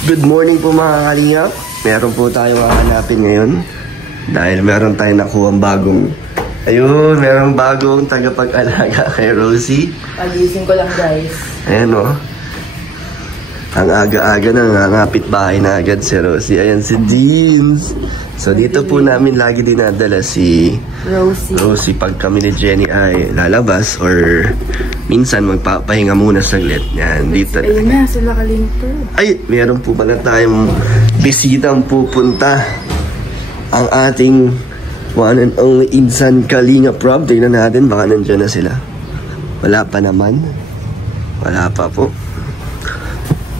Good morning po mga kalingap. Meron po tayong hahanapin ngayon. Dahil meron tayong nakuhang bagong... Ayun, merong bagong tagapag-alaga kay Rosie. Pagising ko lang guys. Ayan o. Ang aga-aga na nangangapit bahay na agad si Rosie. Ayan si Deans. So dito po namin lagi dinadala si Rosie pag kami ni Jenny ay lalabas or minsan magpapahinga muna saglit. Yan, dito. Ayun na, sila Kalinga. Ay, meron po pala tayong bisitang pupunta. Ang ating one and only Insan Kalinga Prab. Tingnan natin, baka nandiyan na sila. Wala pa naman. Wala pa po.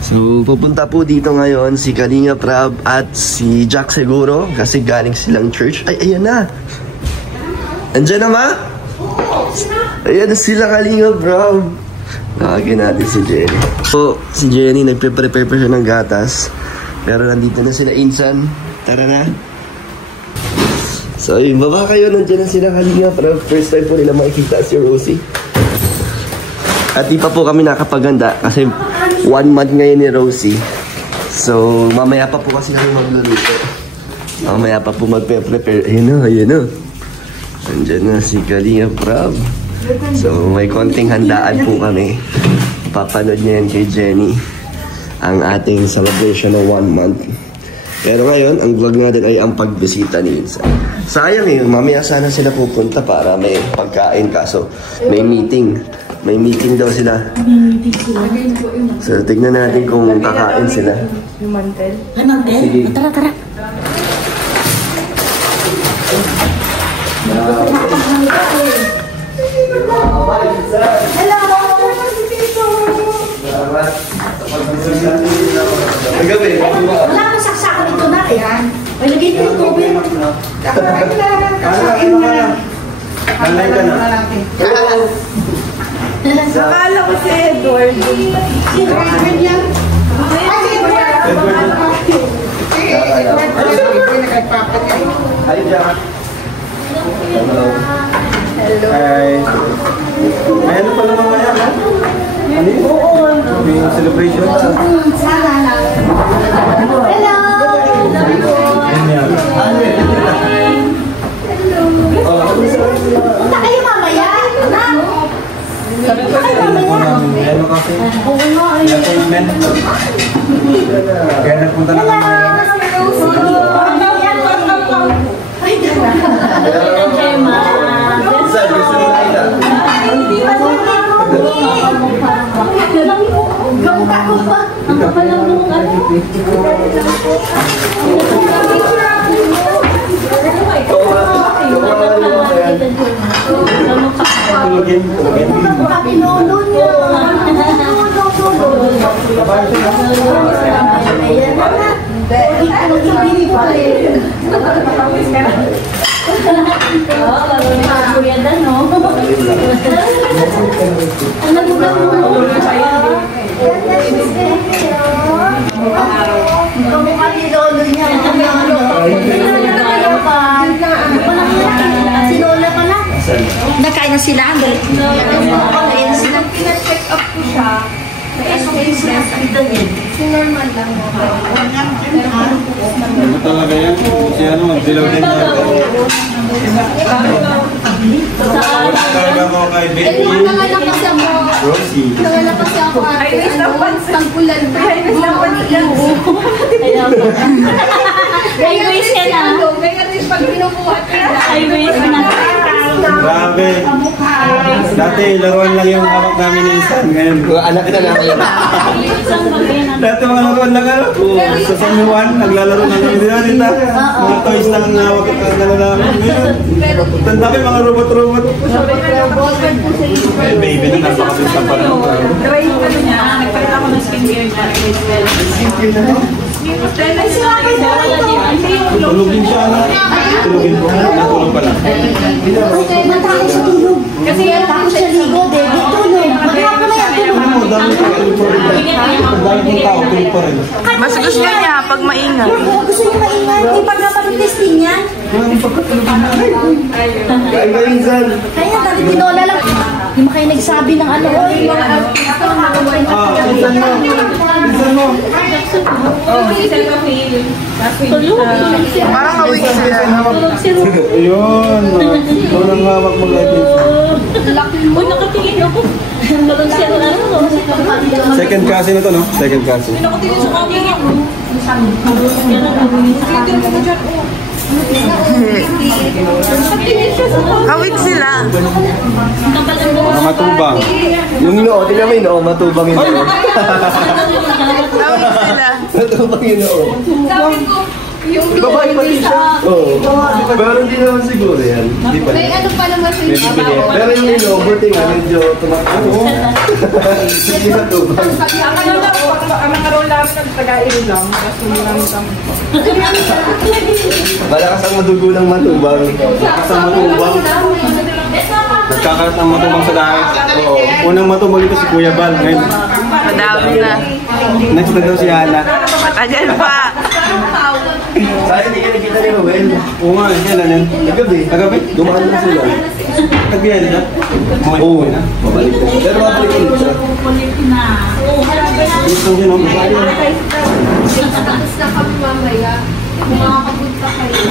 So, pupunta po dito ngayon si Kalinga Prab at si Jack siguro kasi galing silang church. Ay, ayan na. Andiyan na ma? Ayan na sila Kalinga Prab. Nakagin natin si Jenny. So, si Jenny nagpe-prepare pa siya ng gatas. Pero nandito na sila Insan. Tara na. So, yung baba kayo, nandiyan na sila Kalinga Prab. First time po nila makikita si Rosie. At di pa po kami nakapaganda kasi 1 month ngayon ni Rosie. So, mamaya pa po kasi kami magluluto. Mamaya pa po magpe-prepare. Ayun na, ayun na. Nandiyan na si Kalinga Prab. So, may konting handaan po kami. Papanood niya yan kay Jenny. Ang ating celebration ng 1 month. Pero ngayon, ang vlog natin ay ang pagbisita ni Insan. Sayang eh, mamaya sana sila pupunta para may pagkain kaso may meeting. May meeting daw sila. So, tignan natin kung kakain sila. Yung mantel. Ay, mantel? Sige. Tara, tara. Hello! Wala akong saksakan dito na. Ayan. May lagay ko yung tubig. Kakain na. Nanay ka na. Nakala ko si Edward. Si Edward yan. Ay, si Edward. Hi, Jack. Hello. Hello. Hi. May ano pala mamaya, ha? Ano yun? May celebration. Hello. Punta kayo mamaya. Punta kayo mamaya. Ano kasi? Oo nga. Ano namin? Kaya nagpunta na kami. Ay, Tulogin. nakain na sila. Nakain na sila. Pina-check up ko siya. Normal lang. Ano talaga yan? Si ano, magdilaw din niya. Talaga mo kay baby. Nanganak kasi ako. Rosie. Nanganak kasi ako ate. Tangkulan pa. Highways ka na. Kaya rin pag pinubuhat ka. Highways ka na. Grabe. Dati, laruan lang yung hawak namin ni Insan. Ngayon, Anak na namin. dati mga laruan lang ano. Sa San Juan, naglalaro na kami dito. Mga toys lang ang hawak at gano'n namin. Ngayon, tanda kami mga robot-robot. Ay, baby na, napakasista pa rin. Nagpalit ako ng skincare niya. Skincare na lang. Tulogin siya, ano? Tulogin po. Natulog pala. Matake sa tulog. Kasi yan ako siya ligo, David. Tulog. Maghapon na yan, tulog. Ano mo, dami pa rin po rin. Ang dami pong tao, tulog pa rin. Mas gusto niya pag maingat. Gusto niya maingat. Di pa nga pag-testing yan. Kain ka Insan. Kaya dati tinola lang. Di mo kayo nagsabi ng ano. Oy, Insan mo. Insan mo. Parang awig sila. Ayun. Ikaw nang hawak mo lagi. Uy, nakatingin ako. Tulog siya na Second cousin na to, no? Second cousin. Nakatingin sa kanya. Awig sila. Mga matubang. Yung noo, tingnan mo yung noo, matubang yung noo. Awig sila. Matubang yung noo. Sabi ko, yung Babae pati siya. Oo. Pero hindi naman siguro yan. Hindi pa. may ano pa naman siya. Pero yung noo, buti nga, medyo tumakbo. Sige sa tubang. Ang mga roll namin ng taga-ilo lang. Kasi marami kami. Malakas ang madugo ng matubang. Malakas ang matubang. Nagkakalat ang matubang sa dahil. Oo. Unang matubang dito si Kuya Bal. Ngayon, Madami na. next na daw si Hana. Matagal pa. Sayang hindi ka nakita ni Ruel. Oo nga, kailan yan? Nagabi. Kagabi? Dumaan lang sila. Nagbiyahe na? Oo. Mabalik na. Pero mabalik ulit siya. Gusto nyo nung Tapos na kami mamaya. Makakapunta kayo.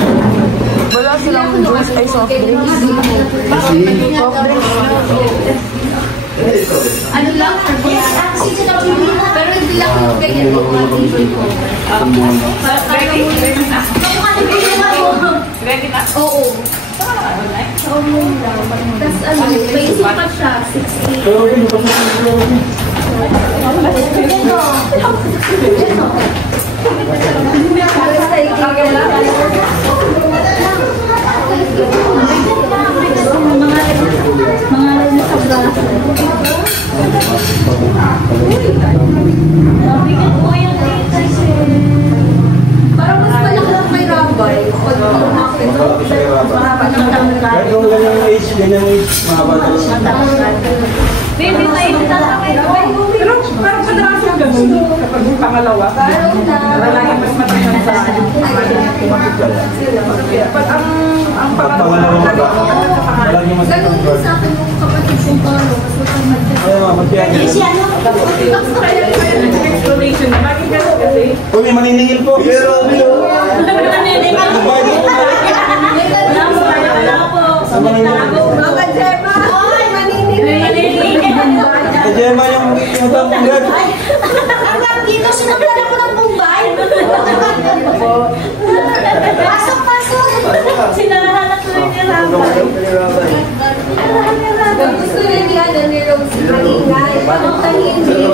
Wala silang juice ay soft drinks. Ano lang, pero hindi lang yung ganyan ko. Ready na? Oo. Tapos ano, may isa pa siya, 60. Parang mas malaki lang may rabay. kahit kung ganyang age, mga bata lang. Baby, may Pero parang kadalasan ganun. Kapag yung pangalawa, lalaki mas matagal sa akin. Pag ang pangalawa, Malagi mas Ganun din sa akin yung kapatid kong paro. Kasi matanggal Ay, mga magpiyahe. explanation na. Bakit ganun kasi? Uy, may maniningil po. Pero, Mga Jema! Ay, maninig! Sa Gemma yung tampunggad. hanggang dito, sinagdala ko ng Bombay. Pasok, pasok. Sinarahanap ko rin yung Rabay. Gusto rin niya na ni Rose maingay. Pagtahin Ito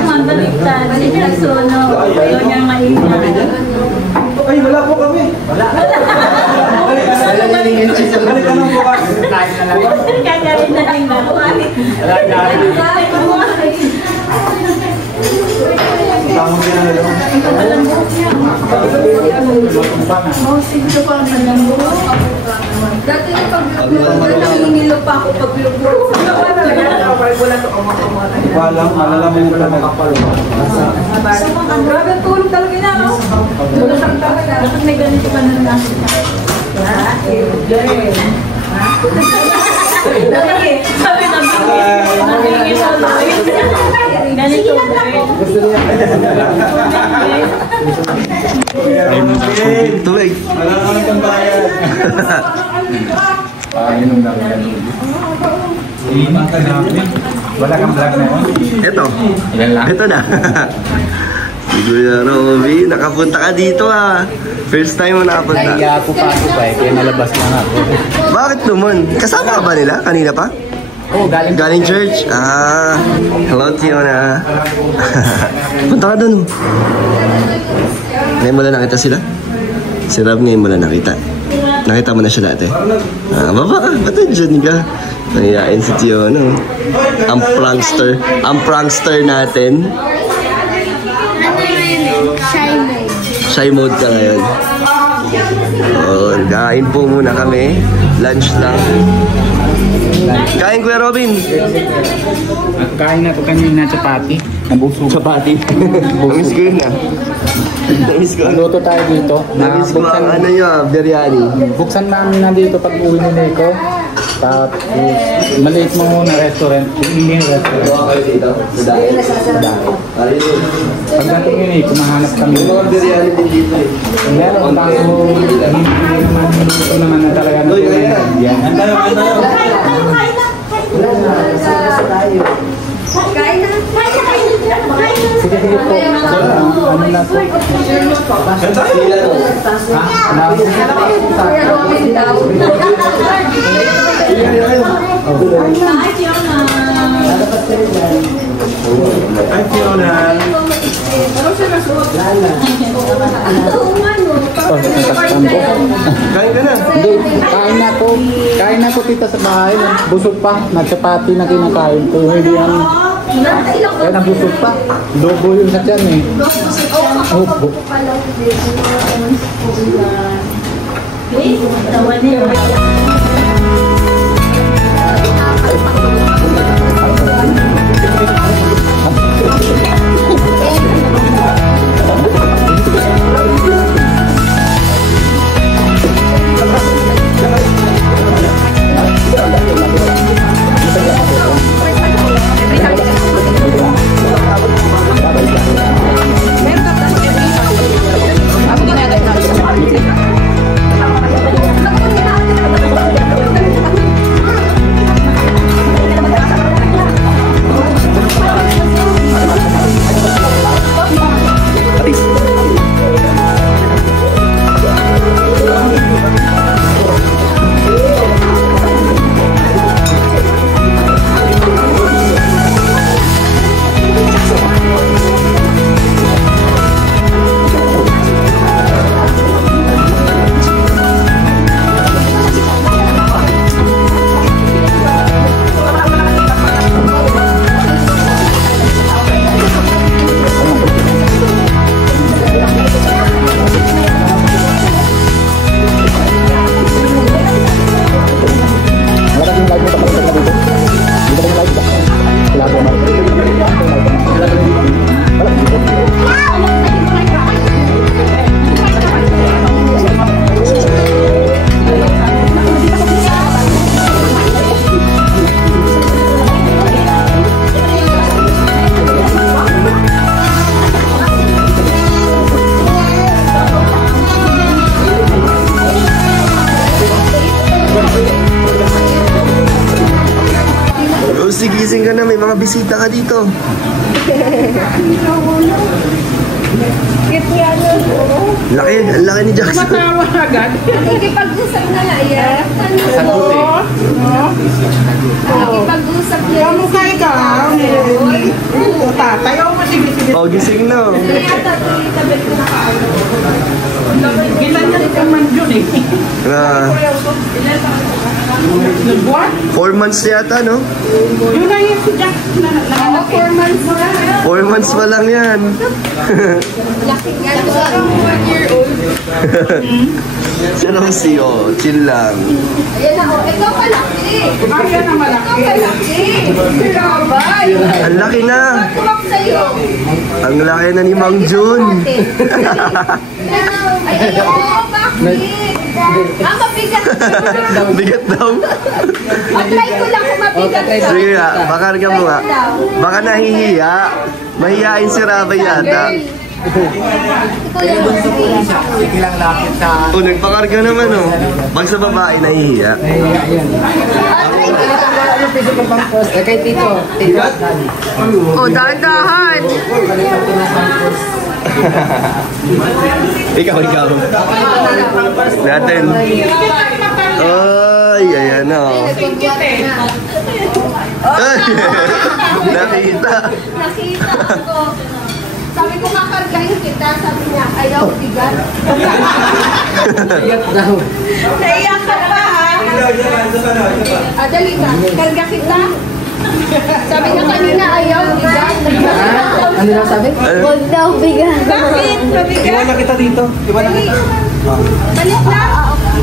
mga baliktad. Si Jasono. Ayaw niya maingay. Ay, wala po kami. Wala. Balik ka ng bukas. Kagaling na rin ako. Tamang din na lang. Dati yung pag-vlog, nanginilo pa ako pag-vlog. Walang, malalaman yung plan. Grabe ang tulog talaga niya, no? Tulog ang talaga. Bakit may ganito pa na natin? Sabi na ganito. Tubig. Wala kami kang bayad. Wala kang vlog na yun? Ito. Ilan lang? Ito na. Si Kuya Robby, nakapunta ka dito ah. First time mo nakapunta. Kaya ako pasok pa eh, kaya nalabas lang ako. Bakit naman? Kasama ka ba nila? Kanina pa? Oh, galing Galing church? Ah, hello Tiona. Punta ka dun. Ngayon mo lang nakita sila? Si Rob ngayon mo lang nakita. Nakita mo na siya dati. Ah, baba ka. Ba't dyan ka? Nangiyain si Tiona. Ang prankster. Ang prankster natin. Shy mode. Shy mode ka ngayon. Oo, kain po muna kami. Lunch lang. Kain Kuya Robin. Kain na ko kanina chapati. Nabusog. Chapati. Namiss ko yun ah. Namiss ko. Luto tayo dito. Namiss ko ang ano nyo ah, biryani. Buksan namin na dito pag uwi ni Nico. Tapos, maliit mo muna restaurant. Hindi yung restaurant. Gawa kayo dito? Sa dahil? Pagdating yun eh, kumahanap kami. May mga biryani din dito eh. Meron, kaso hindi naman luto naman na talaga na yan. Kain tayo, kain tayo. Kain na. Sige, sige po. Ano na po? Kain tayo. Kuya Robin daw. Ay, Fiona. Kain ka na. Hindi, kain na po. Kain na po tita sa bahay. Busog pa. Nagchapati na kinakain ko. Hindi yan. Kaya nabusog pa. Lobo yun sa tiyan eh. Opo. Gising ka na, may mga bisita ka dito. Laki ni Jackson. Matawa agad. Nakikipag-usap na nga yan. Sagot eh. Nakikipag-usap niya. Kamukha ka. Tatayo mo sige. Oh, gising na. Kaya yata ito yung tabi ko na kaano. Ginanyan ka man yun eh. Na, 4 months yata, no? Yun na yun si Jack. Oo, 4 months na. 4 months pa lang yan. Laki nga. 1 year old. Si Rosie, oh, chill lang. Ayan na, oh. Ikaw palaki. Ayan ang malaki. Ikaw palaki. Grabe. Ang laki na. Tumak sa'yo. Ang laki na ni Mang Jun. Ay, ayoko. Bakit? Mabigat. Bigat daw. Try ko lang kung mabigat ka. Sige nga, pakarga mo nga. Baka nahihiya. Mahihain si Rabay yata. Ikaw yung Sige lang lapit sa... Oh, nagpakarga naman, oh. Pag sa babae, nahihiya. Kay Tito. Oh, dahan-dahan. Ikaw. Natin. Ay, ayan na, oh. Ay, nakita. Nakita ako. Sabi ko kakargahin kita, sabi niya, ayaw, bigat. Iyak daw. Naiyak ka pa, ha? Dali ka, karga kita. Sabi niya kanina, ayaw, bigat. Ano lang sabi? Huwag daw bigat. Bakit? Mabigat? Iwan na kita dito. Iwan na kita. Balik na.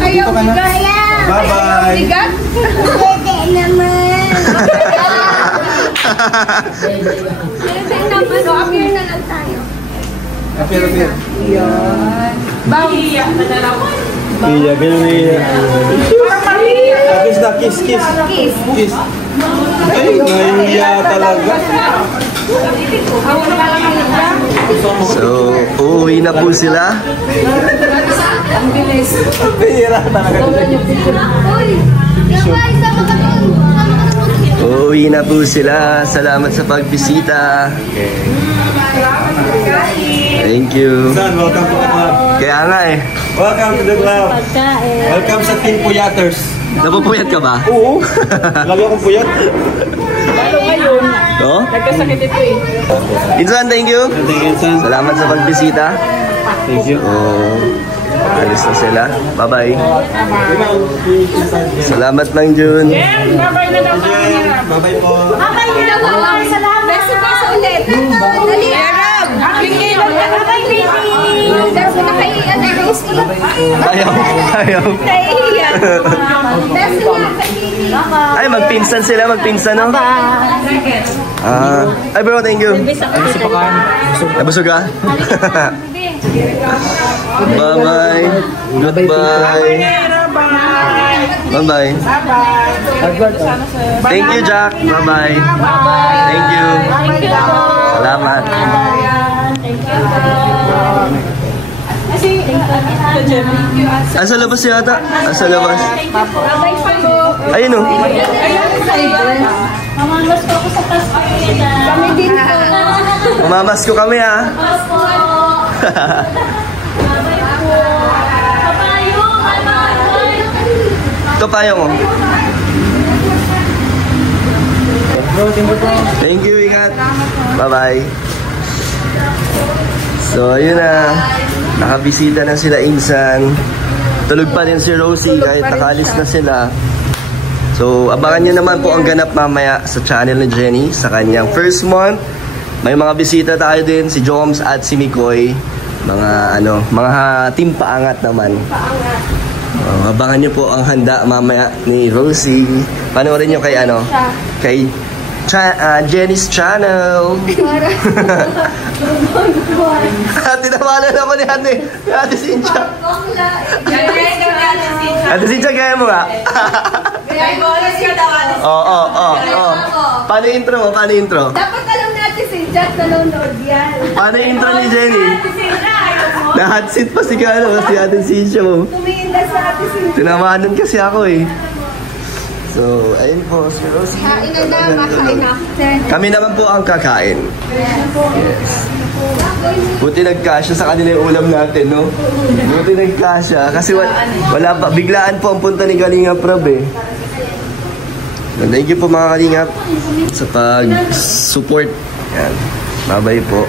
Ayaw, bigat. Bye-bye. Bigat? Pwede naman. Pwede naman. So, appear na lang tayo. Appear. Bawiya na naman. Iya, ganun iya. Parang mali. Kiss na, kiss. Kiss. Kiss. Ay, nahiya talaga. So, uuwi na po sila. Pihira talaga. Uuwi na po sila. Salamat sa pagbisita. Thank you. Son, welcome to the club. Kaya nga eh. Welcome to the club. Welcome sa Team Puyaters. Napupuyat ka ba? Oo. Lagi akong puyat. Lalo ngayon, No? nagkasakit ito eh. Insan, thank you. Thank you, son. Salamat sa pagbisita. Thank you. Alis na sila. Bye-bye. Salamat lang, Jun. Jen, babay na daw kami. Bye-bye po. Abay nila po. Salamat. Beso ulit. Dali. Bigay lang yan. Abay, baby. Beso na kay Ate Rosie. Ayaw. Nahihiya. Beso na kay Mimi. Ay, magpinsan sila. Magpinsan, no? Ay, bro, thank you. Nabusog ka? Bye-bye. Goodbye. Bye-bye. Thank you, Jack. Bye-bye. Thank you. Salamat. Asa labas yata? Asa labas? Ayun o. Mamamas ko ako sa Paskita. Kami din po. Mamamas ko kami ha. Ito payo mo. Thank you, ingat. Bye-bye. So, ayun na. Nakabisita na sila Insan. Tulog pa rin si Rosie kahit nakalis na sila. So, abangan nyo naman po ang ganap mamaya sa channel ni Jenny sa kanyang first month. May mga bisita tayo din, si Joms at si Mikoy. Mga team paangat naman. Abangan nyo po ang handa mamaya ni Rosie. Panoorin nyo kay Jenny's channel. Tinawalan ako ni Ate Cynthia. Ate Cynthia, gaya mo nga. Oo. Paano intro mo? Dapat alam natin si Jack nanonood yan. Paano intro ni Jenny? Na-hot seat pa si Ate Cynthia mo. Tumingin na sa Ate Cynthia. Tinawanan kasi ako eh. So, ayun po, si Rosie. Kain na, makain na. Kami naman po ang kakain. Yes. Buti nagkasya sa kanila yung ulam natin, no? Buti nagkasya. Kasi wala pa, biglaan po ang punta ni Kalinga Prab eh. Thank you po mga Kalingap sa pag-support. Yan. Bye-bye po.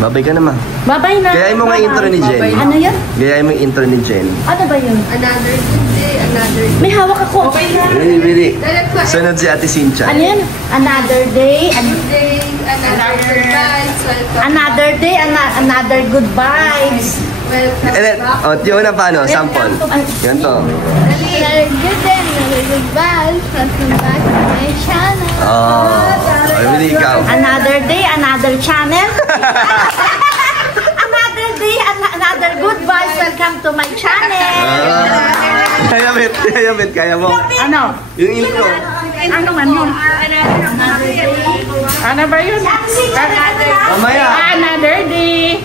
Bye-bye ka naman. Bye-bye na. Gayain mo nga intro ni Jen. Ano yun? Gayain mo yung intro ni Jen. Ano ba yun? Another good day, another day. May hawak ako. Really. Sunod si Ate Cynthia. Ano yun? Another day. Day, another good vibes. Welcome. Another day. Another good vibes. Welcome And then, back. yun na paano? Sample. Ganito. Another good day, another good vibes. Welcome back to my channel. Ay, really ikaw. Another day, another channel. Another day, another good vibes. Welcome to my channel. Kaya mo. Ano? Yung intro. Ano man yun? Ano ba yun? Mamaya. Another day.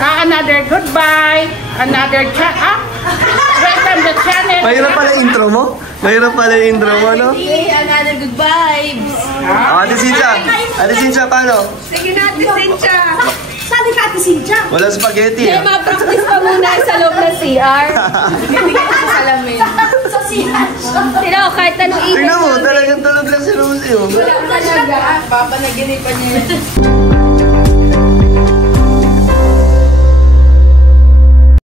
Another goodbye. Another welcome to channel. Mahirap pala yung intro mo? No? Another good vibes. Ate Cynthia, paano? Sige natin, Cynthia. Sabi ka, Ate Cynthia. Wala spaghetti. Kaya ma-practice pa muna sa loob ng CR. Hindi ka sa salamin. Sa siya. Sino, kahit anong Tingnan mo, talagang tulog lang si Rosie. Wala talaga. Papanaginipan niya.